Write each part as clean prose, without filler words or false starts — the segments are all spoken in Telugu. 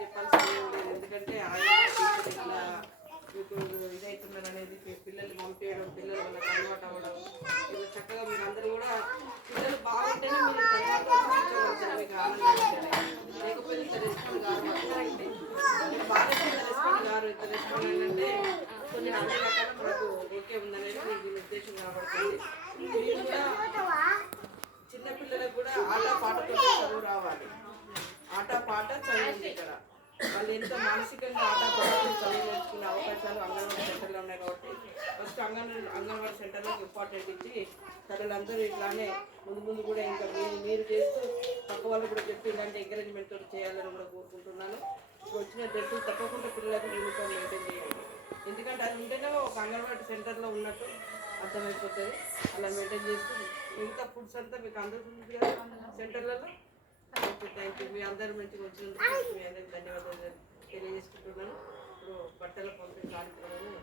చెప్పాల్సింది ఏం లేదు. ఎందుకంటే ఆయన ఇట్లా ఇప్పుడు ఇదవుతున్నారు అనేది పిల్లల్ని పంపించడం, పిల్లలు వాళ్ళకి అలవాటు అవ్వడం, ఇలా చక్కగా మీరు అందరూ కూడా పిల్లలు బాగుంటేనే మీరు తల్లిదండ్రులు మీకు ఆనందం. లేకపోతే ఇంత రెస్పాండ్ కాదు. అందరంటే మీరు బాగా ఇంత రెస్పాండ్ కారు. ఇంత రెస్పాండ్ ఏంటంటే కొన్ని అన్ని రకాల మనకు ఓకే ఉందనేది మీకు ఉద్దేశం కాబడుతుంది. మీరు కూడా చిన్నపిల్లలకు కూడా ఆట పాటతో చదువు రావాలి. ఆట పాట చదువు ఇక్కడ వాళ్ళు ఎంత మానసికంగా ఆట పాటలు చదువు నేర్చుకునే అవకాశాలు అంగన్వాడీ సెంటర్లో ఉన్నాయి కాబట్టి ఫస్ట్ అంగన్వాడీ సెంటర్లో ఇంపార్టెంట్ ఇచ్చి తల్లులందరూ ఇట్లానే ముందు కూడా ఇంకా మీరు చేస్తూ పక్క వాళ్ళు కూడా చెప్పి ఇలాంటి ఎంకరేజ్మెంట్ తోటి చేయాలని కూడా కోరుకుంటున్నాను. వచ్చిన డ్రెస్సులు తప్పకుండా పిల్లలకు యూనిఫామ్ మెయింటైన్ చేయండి. ఎందుకంటే అది ఉంటేనే ఒక అంగన్వాడీ సెంటర్లో ఉన్నట్టు అర్థమైపోతుంది. అలా మెయింటైన్ చేస్తూ మిగతా ఫుడ్స్ అంతా మీకు అందుతుంది కదా సెంటర్లలో. Thank you. మీ అందరూ మంచిగా వచ్చినందుకు మీ అందరికి ధన్యవాదాలు తెలియజేసుకుంటున్నాను. ఇప్పుడు బట్టల పంపిణీ కార్యక్రమం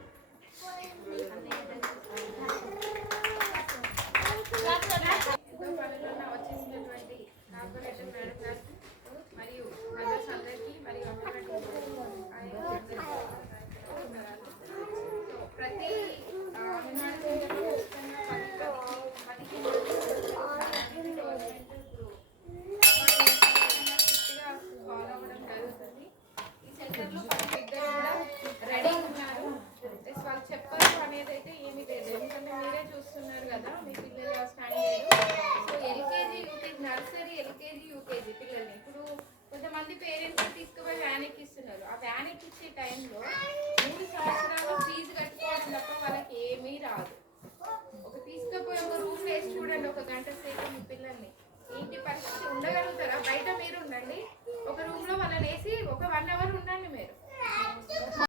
వచ్చేసినటువంటి కార్పొరేటర్ మేడం గారికి మరియు మదర్స్ అందరికీ మరియు ప్రతి అంగన్వాడీ సెంటర్లో ఫాలో అవ్వడం జరుగుతుంది. ఈ సెంటర్లో ఇద్దరు కూడా రెడీ ఉన్నారు. వాళ్ళు చెప్పారు అనేది అయితే ఏమీ లేదు. ఎందుకంటే మీరే చూస్తున్నారు కదా మీ పిల్లల standard. So LKG UKG nursery LKG UKG పిల్లల్ని ఇప్పుడు కొంతమంది పేరెంట్స్ తీసుకుపోయి వ్యాన్ ఎక్కిస్తున్నారు. ఆ వ్యాన్ ఎక్కించే టైంలో 3 సంవత్సరాలు ఫీజు కట్టుకోవడం తప్ప వాళ్ళకి ఏమీ రాదు. ఒక తీసుకుపోయి ఒక రూమ్ వేసి చూడండి, ఒక గంట సేపు మీ పిల్లల్ని ఏంటి పరిస్థితి ఉండగలుగుతారా? బయట మీరు ఉండండి, ఒక రూమ్ లో వాళ్ళని వేసి ఒక